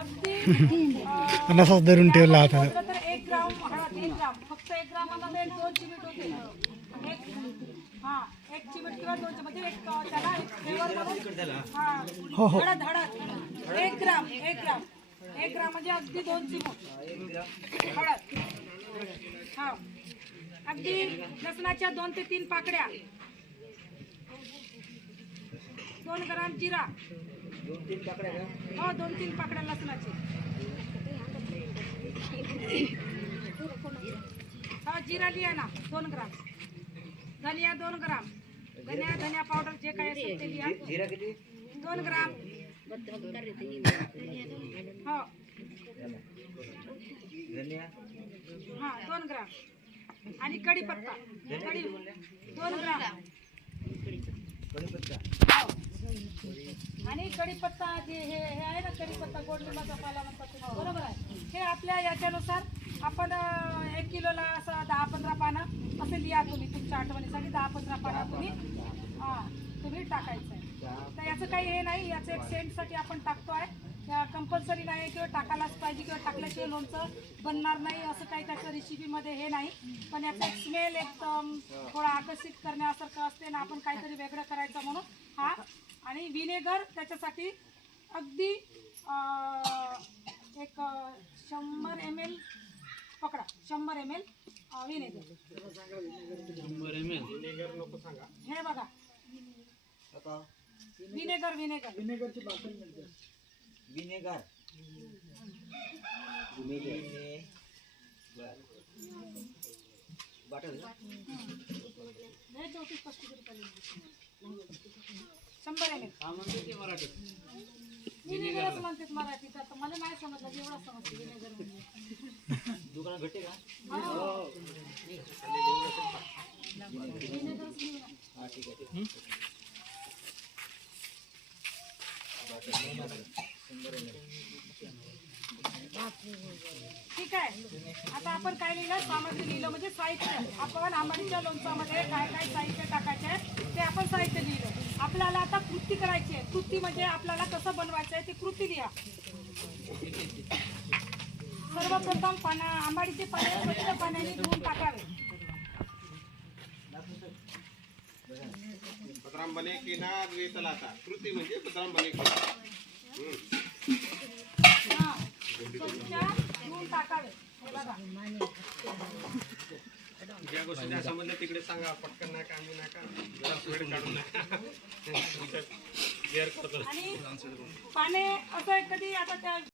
अगदी नसाच धरून ठेवला होता. तर 1 ग्राम हळद, 1 ग्राम, फक्त 1 ग्रामाला 2 चिमट होते. एक चिमट किंवा 2 चिमट म्हणजे त्याला एक फ्लेवर म्हणून हळद 1 ग्राम 1 ग्राम म्हणजे अगदी 2 चिमट हळद. अगदी लसणाच्या 2 ते 3 पाकड्या, 2 ग्राम जिरा, 2-3 पाकड्या का? हो 2-3 पाकड्या लसणाची. जिरा लिया ना 2 ग्राम, धनिया 2 ग्राम, धनिया पावडर जे काय असेल ते लिया. जिरा किती? 2 ग्राम. हो धनिया 2 ग्राम. आणि कढीपत्ता 2 ग्राम. कढीपत्ता. आणि कढीपत्ता जे हे आहे ना, कढीपत्ता गोड लिंबाचा पाला म्हणतात, बरोबर आहे. हे आपल्या याच्यानुसार आपण 1 किलोला असं 10-15 पानं असं लिहा तुम्ही तुमच्या आठवणीसाठी. 10-15 पानं तुम्ही टाकायचं आहे. तर याचं काही हे नाही, याचं एक सेंटसाठी आपण टाकतो आहे. कंपल्सरी नाही किंवा टाकायलाच पाहिजे किंवा टाकल्याशिवाय लोणचं बनणार नाही असं काही त्याच्या रेसिपीमध्ये हे नाही. पण याचा एक स्मेल एकदम थोडा आकर्षित करण्यासारखं असते ना, आपण काहीतरी वेगळं करायचं म्हणून आणि विनेगर त्याच्यासाठी अगदी एक 100 ml पकडा, 100 ml विनेगर. हे बघा विनेगर विनेगरची बाटली मिळते. विनेगर बाटल 34-35 रुपये 100 ml. विनेगर असं म्हणतात मराठीत. आता मला नाही समजलं, एवढं समजतं विनेगर म्हणजे. दुकानात भेटते का? ठीक आहे. ठीक आहे. आता आपण काय लिहिलं, सामग्री लिहिलं म्हणजे साहित्य. आपण आंबाडीच्या लोणचामध्ये काय काय साहित्य टाकायचे आहे ते आपण साहित्य लिहिलं. आपल्याला आता कृती करायची आहे. कृती म्हणजे आपल्याला कसं बनवायचं आहे ती कृती लिहा. सर्वप्रथम आंबाडीचे पाने स्वच्छ पाण्याने धुवून टाकावे. बदराम बने की ना वेतलाता कृती म्हणजे बदराम बने की स्वच्छ धुवून टाकावे. हे बघा, ज्या गोष्टी नाही समजल्या तिकडे सांगा, पटकन नका आम्ही नका जरा वेळ काढून नका क्लिअर करतो. आणि पाने असं कधी आता त्या